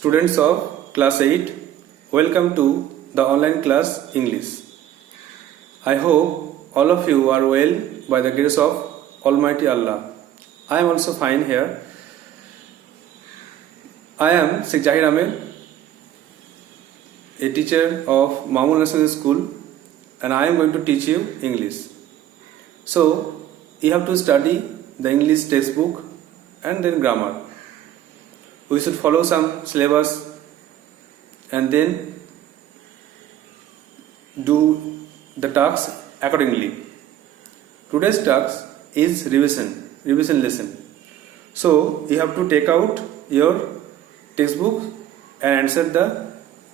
Students of class 8, welcome to the online class English. I hope all of you are well by the grace of Almighty Allah. I am also fine here. I am Sheikh Zahir Ahmed, a teacher of Mamun National School, and I am going to teach you English. So, you have to study the English textbook and then grammar. We should follow some syllabus and then do the tasks accordingly. Today's task is revision lesson. So you have to take out your textbook and answer the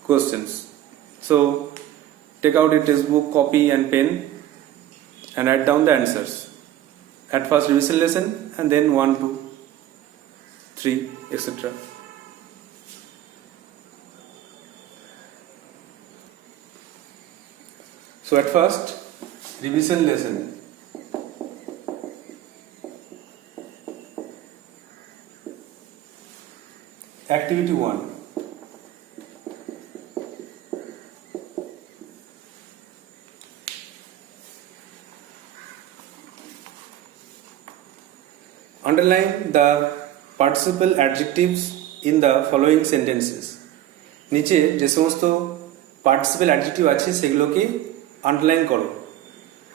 questions. So take out your textbook, copy and pen and write down the answers. At first revision lesson and then 1, 2, 3, etc. So at first, revision lesson. Activity 1. Underline the participle adjectives in the following sentences. নিচে যে সমস্ত participle adjective আছে সেগুলোকে underline করো।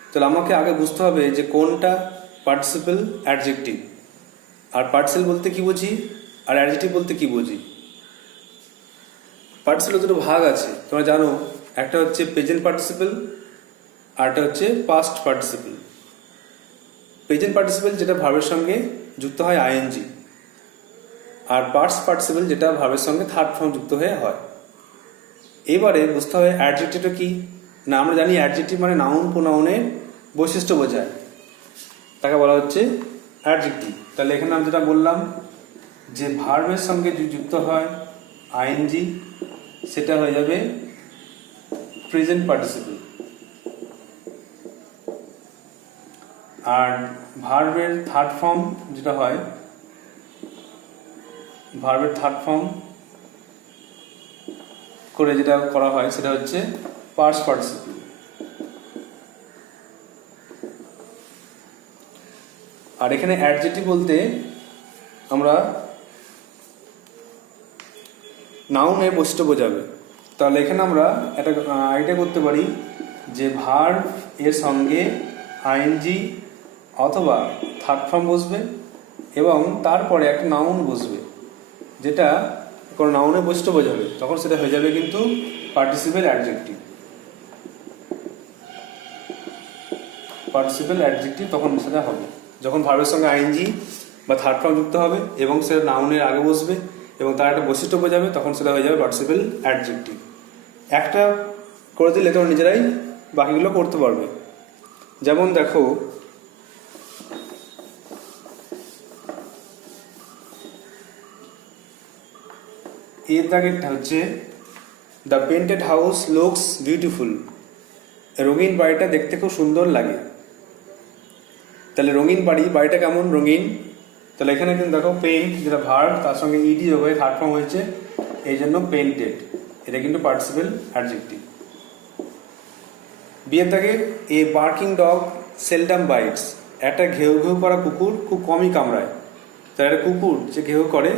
তাহলে আমাকে আগে বুঝতে হবে যে কোনটা পার্টিসিপেল অ্যাডজেক্টিভ, আর পার্টিসিপেল বলতে কি বুঝি আর অ্যাডজেক্টিভ বলতে কি বুঝি। পার্টিসিপেল দুটো ভাগ আছে, তোমরা জানো, একটা হচ্ছে প্রেজেন্ট পার্টিসিপেল আর একটা হচ্ছে পাস্ট পার্টিসিপেল। প্রেজেন্ট পার্টিসিপেল যেটা ভার্বের সঙ্গে যুক্ত হয় আইএনজি, আর পাস্ট পার্টিসিপেল যেটা ভার্বের সঙ্গে থার্ড ফর্ম যুক্ত হয়ে হয়। এবারে বুঝতে হবে অ্যাডজেক্টিভটা কি না। আমরা জানি অ্যাডজেক্টিভ মানে নাউন প্রোনাউনের বৈশিষ্ট্য বোঝায়, তাকে বলা হচ্ছে অ্যাডজেক্টিভ। তাহলে এখানে আমি যেটা বললাম যে ভার্বের সঙ্গে যুক্ত হয় আইএনজি, সেটা হয়ে যাবে প্রেজেন্ট পার্টিসিপেল। আর ভার্বের থার্ড ফর্ম যেটা হয়, ভার্বের থার্ড ফর্ম করে যেটা করা হয় সেটা হচ্ছে পাস্ট পার্টিসিপেল। আর এখানে অ্যাডজেক্টিভ বলতে আমরা নাউনের বৈশিষ্ট্য বোঝাবে। তাহলে এখানে আমরা একটা আইডিয়া করতে পারি যে ভার্ব এর সঙ্গে আইএনজি অথবা থার্ড ফর্ম বসবে এবং তারপরে একটা নাউন বসবে, যেটা কোনো নাউনের বৈশিষ্ট্য বোঝাবে, তখন সেটা হয়ে যাবে কিন্তু পার্টিসিপেল অ্যাডজেক্টিভ। পার্টিসিপেল অ্যাডজেক্টিভ তখন সেটা হবে যখন ভার্বের সঙ্গে আইএনজি বা থার্ড ফর্ম যুক্ত হবে এবং সেটা নাউনের আগে বসবে এবং তার একটা বৈশিষ্ট্য বোঝাবে, তখন সেটা হয়ে যাবে পার্টিসিপেল অ্যাডজেক্টিভ। একটা করে দিলে তোমরা নিজেরাই বাকিগুলো করতে পারবে। যেমন দেখো, এর দাগেরটা হচ্ছে the painted house looks beautiful. রঙিন বাড়িটা দেখতে খুব সুন্দর লাগে। তাহলে রঙিন বাড়িটা কেমন রঙিন। তাহলে এখানে কিন্তু দেখো পেন্ট যেটা ভার্ব, তার সঙ্গে ইডি হয়ে থার্ড ফর্ম হয়েছে, এই জন্য পেন্টেড, এটা কিন্তু পার্টিসিপেল অ্যাডজেক্টিভ। বিয়ের দাগে a barking dog seldom bites. একটা ঘেউ ঘেউ করা কুকুর খুব কমই কামড়ায়। তাই একটা কুকুর যে ঘেউ করে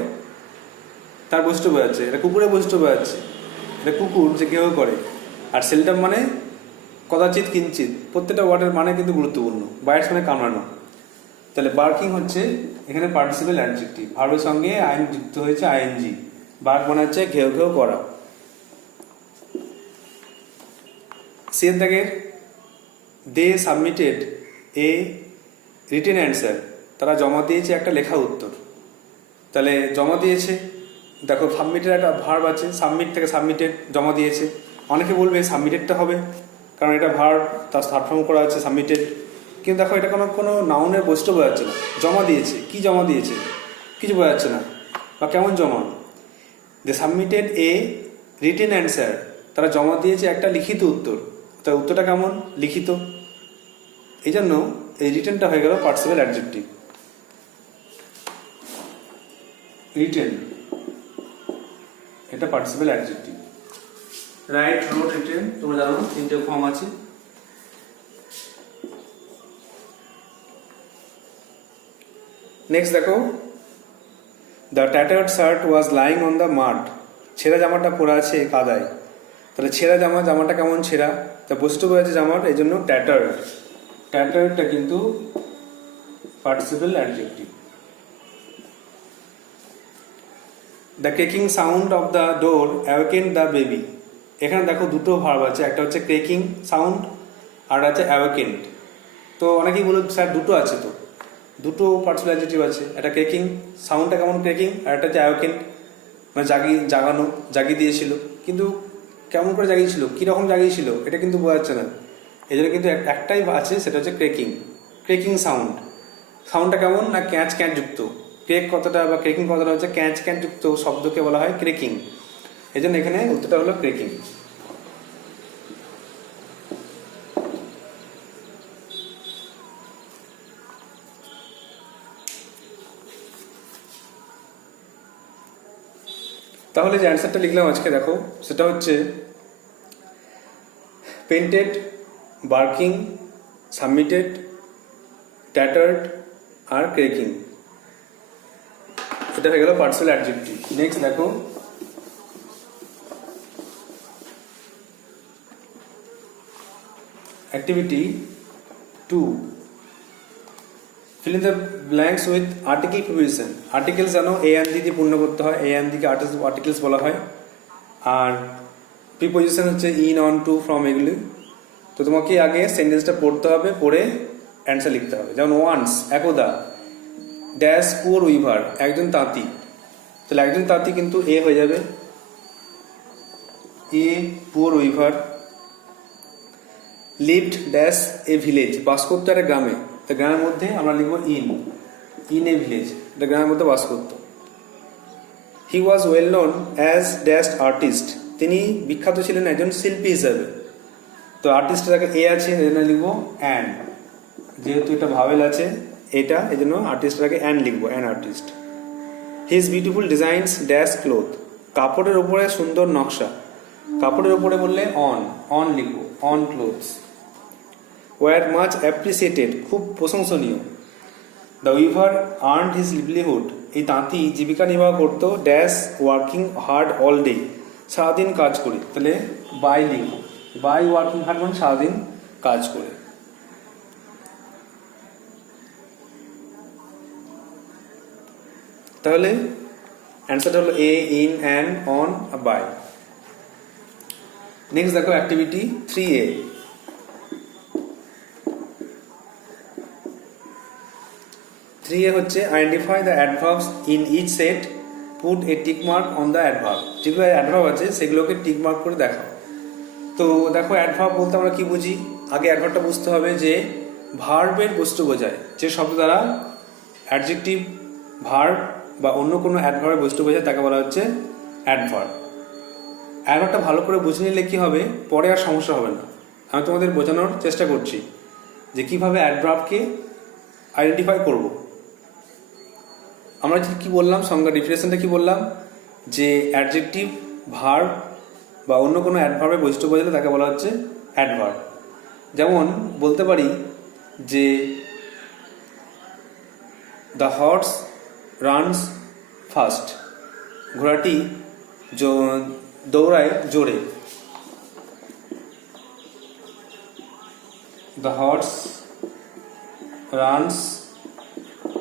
তার বৈশিষ্ট্য বোঝাচ্ছে, এটা কুকুরের বৈশিষ্ট্য বোঝাচ্ছে, এটা কুকুর যে ঘেউ করে। আর সেলডাম মানে কদাচিৎ কিঞ্চিৎ, প্রত্যেকটা ওয়ার্ডের মানে কিন্তু গুরুত্বপূর্ণ। বাইটস মানে কামড়ানো। তাহলে বার্কিং হচ্ছে এখানে পার্টিসিপেল অ্যাডজেক্টিভ, ভার্বের সঙ্গে আইন যুক্ত হয়েছে আইএনজি। বার্ক মানে হচ্ছে ঘেউ ঘেউ করা। সিয়ের দাগের দে সাবমিটেড এ রিটেন অ্যান্সার। তারা জমা দিয়েছে একটা লেখা উত্তর। তাহলে জমা দিয়েছে, দেখো সাবমিটেড একটা ভার্ব আছে, সাবমিট থেকে সাবমিটেড, জমা দিয়েছে। অনেকে বলবে সাবমিটেডটা হবে কারণ এটা ভার্ব, তার থার্ড ফর্ম করা আছে সাবমিটেড, কিন্তু দেখো এটা কোনো নাউনের বৈশিষ্ট্য বোঝাচ্ছে না। জমা দিয়েছে, কি জমা দিয়েছে কিছু বোঝাচ্ছে না, বা কেমন জমা। দে সাবমিটেড এ রিটেন অ্যান্সার, তারা জমা দিয়েছে একটা লিখিত উত্তর। তার উত্তরটা কেমন, লিখিত। এই জন্য এই রিটেনটা হয়ে গেল পার্টিসিপেল অ্যাডজেক্টিভ। রিটেন এটা participle adjective. Right, road, written তোমরা জানো তিনটে ফর্ম আছে। নেক্সট দেখো, the ট্যাটার্ড shirt was lying on the মাড। ছেঁড়া জামাটা পরে আছে কাদায়। তাহলে ছেঁড়া জামাটা কেমন ছেঁড়া? তা বস্তু বোঝাচ্ছে জামার, এই জন্য ট্যাটার্ড। ট্যাটার্ডটা কিন্তু participle adjective. The creaking sound of the door awakened the baby. এখানে দেখো দুটো ভার্ব আছে, একটা হচ্ছে ক্রেকিং সাউন্ড আর আছে অ্যাওয়েকেন্ড। তো অনেকেই বলুন স্যার দুটো আছে, তো দুটো পার্টিসিপেল অ্যাডজেক্টিভ আছে, একটা ক্রেকিং সাউন্ডটা কেমন ক্রেকিং, আর একটা হচ্ছে অ্যাওয়েকেন্ড মানে জাগিয়ে দিয়েছিল। কিন্তু কেমন করে জাগিয়েছিল, কীরকম জাগিয়েছিল এটা কিন্তু বোঝা যাচ্ছে না। এই জন্য কিন্তু একটাই আছে, সেটা হচ্ছে ক্রেকিং সাউন্ড। সাউন্ডটা কেমন না ক্যাঁচ যুক্ত। ক্রেক কথাটা বা ক্রেকিং কথাটা হচ্ছে ক্যাঁচ যুক্ত শব্দকে বলা হয় ক্রেকিং। এই জন্য এখানে উত্তরটা হলো ক্রেকিং। তাহলে যে অ্যান্সারটা লিখলাম আজকে দেখো, সেটা হচ্ছে পেন্টেড, বার্কিং, সাবমিটেড, ট্যাটার্ড আর ক্রেকিং। এটা হয়ে গেল পার্টিসিপেল অ্যাডজেক্টিভ। নেক্সট দেখো, activity 2, fill in the blanks with article preposition. Articles জানো এ এন দি দিয়ে পূর্ণ করতে হয়, এ এন দিকে আর্টিকেলস বলা হয়। আর প্রিপোজিশন হচ্ছে ইন, অন, টু, ফ্রম, এগুলি। তো তোমাকে আগে সেন্টেন্সটা পড়তে হবে, পড়ে অ্যান্সার লিখতে হবে। যেমন ওয়ান্স, একদা, ড্যাশ পুয়ার উইভার, একজন তাঁতি। তাহলে একজন তাঁতি কিন্তু এ হয়ে যাবে, a poor weaver. Lived dash a village, বাস করতো একটা গ্রামে। তো গ্রামের মধ্যে আমরা লিখবো ইন এ ভিলেজ, এটা গ্রামের মধ্যে বাস করত। He was well known as dash artist, তিনি বিখ্যাত ছিলেন একজন শিল্পী হিসাবে। তো আর্টিস্টটাকে এ আছে, এই জন্য লিখবো অ্যান, যেহেতু এটা ভাওয়েল আছে এটা, এই জন্য আর্টিস্টটাকে অ্যান লিখবো, an artist. His beautiful designs dash cloth, কাপড়ের ওপরে সুন্দর নকশা। কাপড়ের ওপরে বললে অন লিখবো, on clothes. Were much appreciated, খুব প্রশংসনীয়। The weaver earned his livelihood, এই তাঁতি জীবিকা নির্বাহ করতো dash working hard all day, সারাদিন কাজ করে। তাহলে বাই লিখবো, বাই ওয়ার্কিং হার্ড মানে সারাদিন কাজ করে। তাহলে অ্যান্সারটা হলো a, in, an, on, by. Next দেখো অ্যাক্টিভিটি 3A। 3A হচ্ছে identify the adverbs in each set, put a tick mark on the adverb. যেগুলো অ্যাডভার্ব আছে সেগুলোকে টিক মার্ক করে দেখাও। তো দেখো অ্যাডভার্ব বলতে আমরা কি বুঝি, আগে অ্যাডভার্বটা বুঝতে হবে যে ভার্বের বস্তু বোঝায়। যে শব্দ দ্বারা অ্যাডজেক্টিভ, ভার্ব বা অন্য কোনো অ্যাডভার্বের বস্তু বোঝায় তাকে বলা হচ্ছে অ্যাডভার্ব। অ্যাডভার্বটা ভালো করে বুঝে নিলে কি হবে, পরে আর সমস্যা হবে না। আমি তোমাদের বোঝানোর চেষ্টা করছি যে কিভাবে অ্যাডভার্বকে আইডেন্টিফাই করব। আমরা কি বললাম, সংজ্ঞা ডিফিনেশনটা কি বললাম, যে অ্যাডজেক্টিভ, ভার্ব বা অন্য কোনো অ্যাডভার্বের বৈশিষ্ট্য বোঝালে তাকে বলা হচ্ছে অ্যাডভার্ব। যেমন বলতে পারি যে দ্য হর্স রানস ফাস্ট, ঘোড়াটি দৌড়ায় জোরে। দ্য হর্স রানস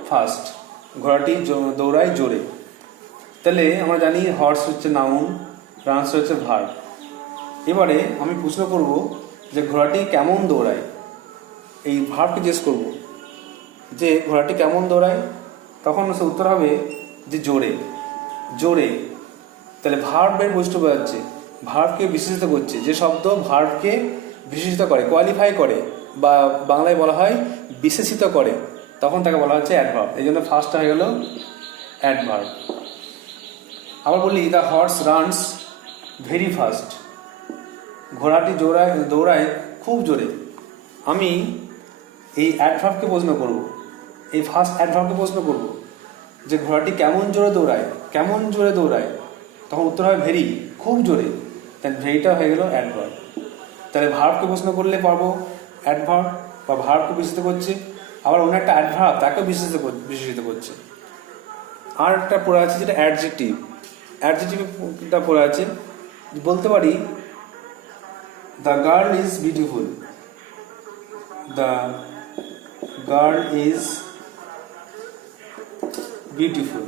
ফাস্ট, ঘোড়াটি দৌড়ায় জোরে। তাহলে আমরা জানি হর্স হচ্ছে নাউন, রানস হচ্ছে ভার্ব। এবারে আমি প্রশ্ন করব যে ঘোড়াটি কেমন দৌড়ায়, এই ভার্বকে জিজ্ঞেস করব যে ঘোড়াটি কেমন দৌড়ায়, তখন সে উত্তর হবে যে জোরে। তাহলে ভার্বের বৈশিষ্ট্য বোঝাচ্ছে, ভার্বকে বিশেষিত করছে। যে শব্দ ভার্বকে বিশেষিত করে, কোয়ালিফাই করে, বা বাংলায় বলা হয় বিশেষিত করে, তখন তাকে বলা হচ্ছে অ্যাডভার্ব। এই জন্য ফার্স্ট হয়ে গেল অ্যাডভার্ব। আবার বলি the horse runs very fast, ঘোড়াটি দৌড়ায় খুব জোরে। আমি এই অ্যাডভার্বকে প্রশ্ন করব, এই ফার্স্ট অ্যাডভার্বকে প্রশ্ন করব যে ঘোড়াটি কেমন জোরে দৌড়ায়, তখন উত্তর হয় ভেরি, খুব জোরে। তাহলে ভেরিটা হয়ে গেল অ্যাডভার্ব। তাহলে ভার্বকে প্রশ্ন করলে পারবো অ্যাডভার্ব বা ভার্বকে বিশেষিত করছে, আবার অন্য একটা অ্যাডভার্ব তাকেও বিশেষিত করছে। আর একটা পড়ে আছে যেটা অ্যাডজেক্টিভ। অ্যাডজেক্টিভটা পড়ে আছে, বলতে পারি the girl is beautiful, the girl is beautiful,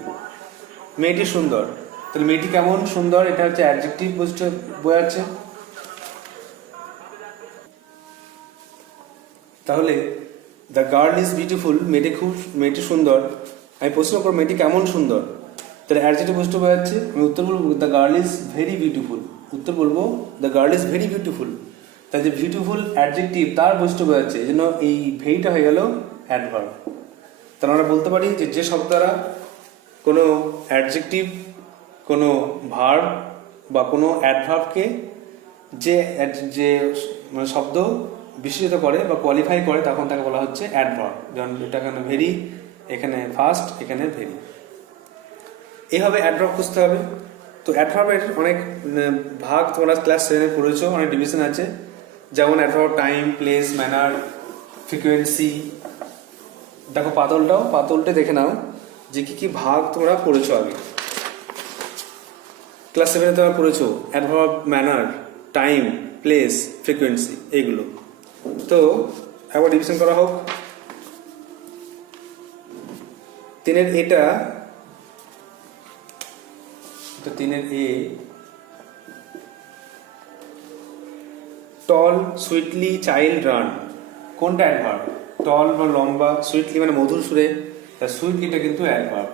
মেয়েটি সুন্দর। তাহলে মেয়েটি কেমন সুন্দর, এটা হচ্ছে অ্যাডজেক্টিভ বোঝাচ্ছে। তাহলে দ্য গার্ল ইজ বিউটিফুল, মেয়েটি সুন্দর। আমি প্রশ্ন করবো মেয়েটি কেমন সুন্দর, তাহলে অ্যাডজেক্টিভ বস্তু বোঝাচ্ছে। আমি উত্তর বলবো the girl is very beautiful, উত্তর বলবো the girl is very beautiful. তাই যে বিউটিফুল অ্যাডজেক্টিভ তার বস্তু বোঝাচ্ছে, এই জন্য এই ভেরিটা হয়ে গেল অ্যাডভার্ব। তাহলে আমরা বলতে পারি যে শব্দ দ্বারা কোনো অ্যাডজেক্টিভ, কোনো ভার্ব বা কোনো অ্যাডভার্বকে যে মানে শব্দ বিশেষিত করে বা কোয়ালিফাই করে, তখন তাকে বলা হচ্ছে অ্যাডভার্ব। যেমন এটা এখানে ভেরি, এখানে ফার্স্ট, এখানে ভেরি। এইভাবে অ্যাডভার্ব খুঁজতে হবে। তো অ্যাডভার্বের অনেক ভাগ তোমরা ক্লাস 7-এ পড়েছো, অনেক ডিভিশন আছে। যেমন adverb time, place, manner, frequency. দেখো পাতলটা দেখে নাও যে কি ভাগ তোমরা পড়েছো আগে। ক্লাস 7-এ তোমরা পড়েছো adverb, manner, time, place, frequency, এইগুলো। তো একবার ডিভিশন করা হোক। 3-এর এটা 3-এর এ, টল, সুইটলি, চাইল্ড, রান, কোনটা অ্যাডভার্ব? টল বা লম্বা, সুইটলি মানে মধুর সুরে, তা সুইটলিটা কিন্তু অ্যাডভার্ব।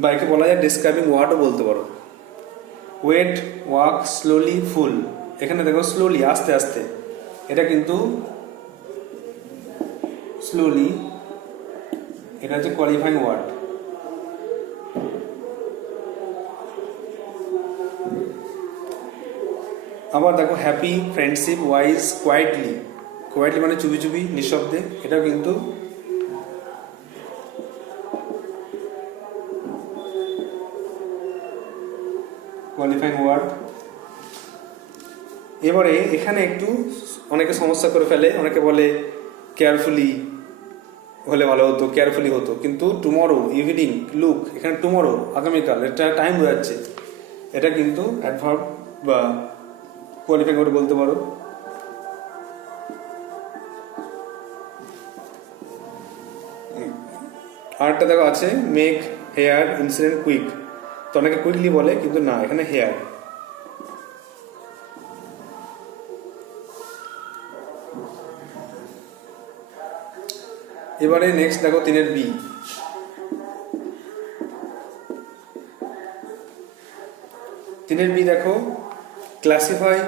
বা একে বলা যায় ডেসক্রাইবিং ওয়ার্ডও বলতে পারো। ওয়েট, ওয়াক, স্লোলি, ফুল। এখানে দেখো স্লোলি, আস্তে আস্তে, এটা কিন্তু স্লোলি, এটা হচ্ছে কোয়ালিফাইং ওয়ার্ড। আবার দেখো হ্যাপি, ফ্রেন্ডশিপ, ওয়াইজ, কোয়াইটলি মানে চুপি চুপি, নিঃশব্দে, এটাও কিন্তু কোয়ালিফাইং ওয়ার্ড। এবারে এখানে একটু অনেকে সমস্যা করে ফেলে, অনেকে বলে কেয়ারফুলি হলে ভালো হতো, কেয়ারফুলি হতো, কিন্তু টুমরো, ইভিনিং, লুক, এখানে টুমরো আগামীকাল, এটা টাইম বোঝাচ্ছে, এটা কিন্তু অ্যাডভার্ব বা কোয়ালিফাইং ওয়ার্ড বলতে পারো। আরেকটা দেখো আছে মেক, হেয়ার, ইনসিডেন্ট, কুইক। তো অনেকে কুইকলি বলে, কিন্তু না, এখানে হেয়ার। এবারে নেক্সট দেখো 3-এর বি। 3-এর বি দেখো classify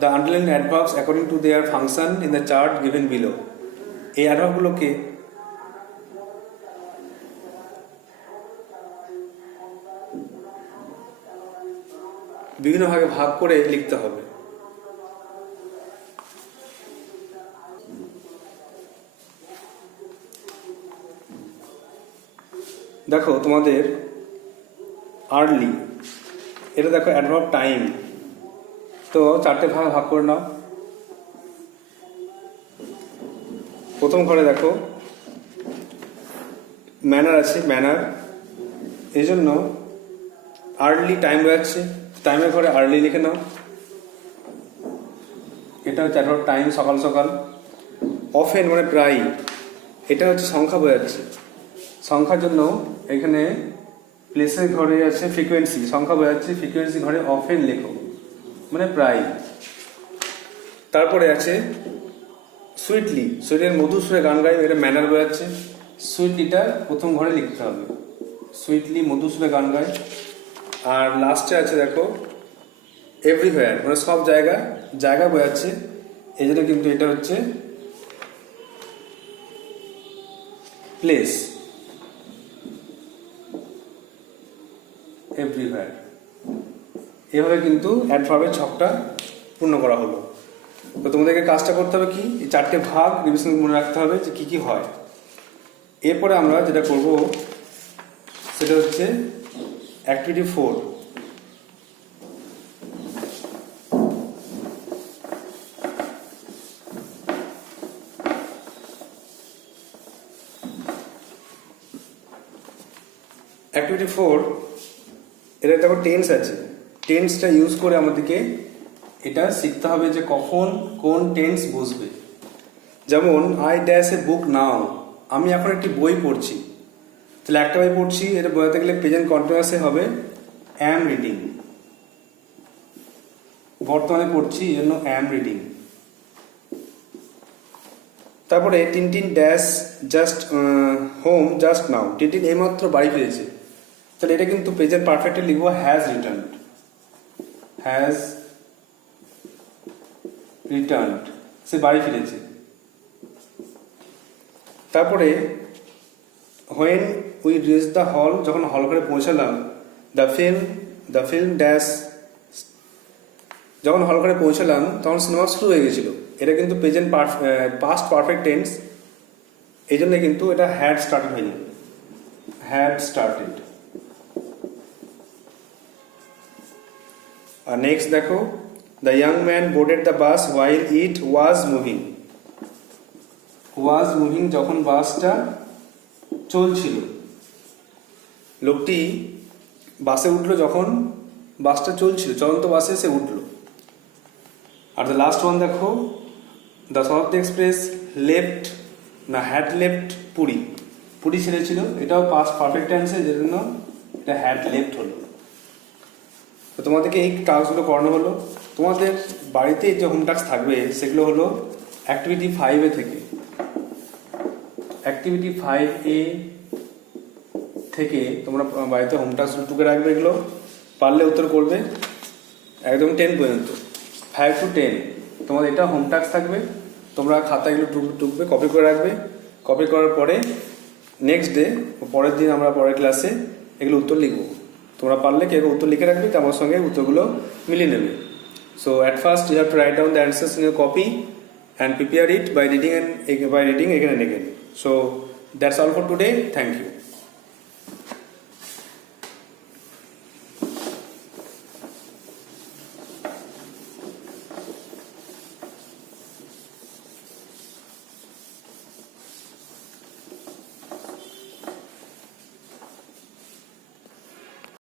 the underline adverbs according to their function in the chart given below. এই অ্যাডভার্বগুলোকে বিভিন্ন ভাগে ভাগ করে লিখতে হবে। দেখো তোমাদের আর্লি, এটা দেখো অ্যাডভার্ব টাইম, তো 4টে ভাগে ভাগ করে নাও। প্রথম ঘরে দেখো ম্যানার আছে, ম্যানার, এই জন্য আর্লি টাইম রয়েছে, টাইমের ঘরে আর্লি লিখে নাও। এটা হচ্ছে অ্যাডভার্ব টাইম, সকাল সকাল। অফেন মানে প্রায়, এটা হচ্ছে সংখ্যা বোঝাচ্ছে, সংখ্যার জন্য এখানে প্লেসের ঘরে আছে ফ্রিকোয়েন্সি, সংখ্যা বোঝাচ্ছে, ফ্রিকোয়েন্সি ঘরে অফেন লেখো মানে প্রায়। তারপরে আছে সুইটলি, সুইটের মধুর সুরে গান গাই, এটা ম্যানার বোঝাচ্ছে, সুইটলিটা প্রথম ঘরে লিখতে হবে, সুইটলি মধুর সুরে গান গায়। আর লাস্টে আছে দেখো এভরিওয়্যার মানে সব জায়গা বোঝাচ্ছে, এই জন্য কিন্তু এটা হচ্ছে প্লেস, এভরিওয়্যার। এভাবে কিন্তু অ্যাডভার্বের ছকটা পূর্ণ করা হলো। তো তোমাদেরকে কাজটা করতে হবে কি, এই 4টে ভাগ রিভিশন মনে রাখতে হবে যে কি কি হয়। এরপরে আমরা যেটা করব সেটা হচ্ছে অ্যাক্টিভিটি 4। অ্যাক্টিভিটি 4 এটা দেখো টেন্স আছে, টেন্সটা ইউজ করে আমাদেরকে এটা শিখতে হবে যে কখন কোন টেন্স বসবে। যেমন আই ড্যাশ এ বুক নাও, আমি এখন একটি বই পড়ছি, তাহলে একটা বই পড়ছি এটা বোঝাতে গেলে প্রেজেন্ট কন্টিনিউয়াসে হবে অ্যাম রিডিং, বর্তমানে পড়ছি এই জন্য অ্যাম রিডিং। তারপরে Tintin dash just home just now, Tintin এইমাত্র বাড়ি ফিরেছে, তাহলে এটা কিন্তু প্রেজেন্ট পারফেক্টে লিখবো হ্যাজ রিটার্নড, হ্যাজ রিটার্নড, সে বাড়ি ফিরেছে। তারপরে when we reach the hall, যখন হল ঘরে পৌঁছালাম, দ্য ফিল্ম ড্যাশ, যখন হল ঘরে পৌঁছালাম তখন সিনেমা শুরু হয়ে গেছিল, এটা কিন্তু প্রেজেন্ট পাস্ট পারফেক্ট টেন্স, এই জন্য কিন্তু এটা হ্যাড স্টার্টেড হয়ে যাবে, হ্যাড স্টার্টেড। আর নেক্সট দেখো the young man boarded the bus while it was moving, was moving যখন বাসটা চলছিল, লোকটি বাসে উঠলো যখন বাসটা চলছিল, চলন্ত বাসে সে উঠলো। আর দ্য লাস্ট ওয়ান দেখো দ্য শতাব্দী এক্সপ্রেস লেফট না হ্যাড লেফট পুরী, পুরী ছেড়েছিল, এটাও পাস্ট পারফেক্ট টেন্সে, যে জন্য এটা হ্যাড লেফট হলো। তো তোমাদেরকে এই টাস্কগুলো করানো হলো। তোমাদের বাড়িতে যে হোম টাস্ক থাকবে সেগুলো হলো অ্যাক্টিভিটি 5A থেকে, অ্যাক্টিভিটি 5A থেকে তোমরা বাড়িতে হোম টাস্কগুলো টুকে রাখবে, এগুলো পারলে উত্তর করবে একদম 10 পর্যন্ত, 5 to 10 তোমাদের এটা হোম টাস্ক থাকবে। তোমরা খাতাগুলো টুকবে, কপি করে রাখবে, কপি করার পরে নেক্সট ডে পরের দিন আমরা পরের ক্লাসে এগুলো উত্তর লিখবো। তোমরা পারলে কেউ উত্তর লিখে রাখবে, আমার সঙ্গে উত্তরগুলো মিলিয়ে নেবে। So at first you have to write down the answers in your copy and prepare it by reading again and again. So that's all for today. Thank you.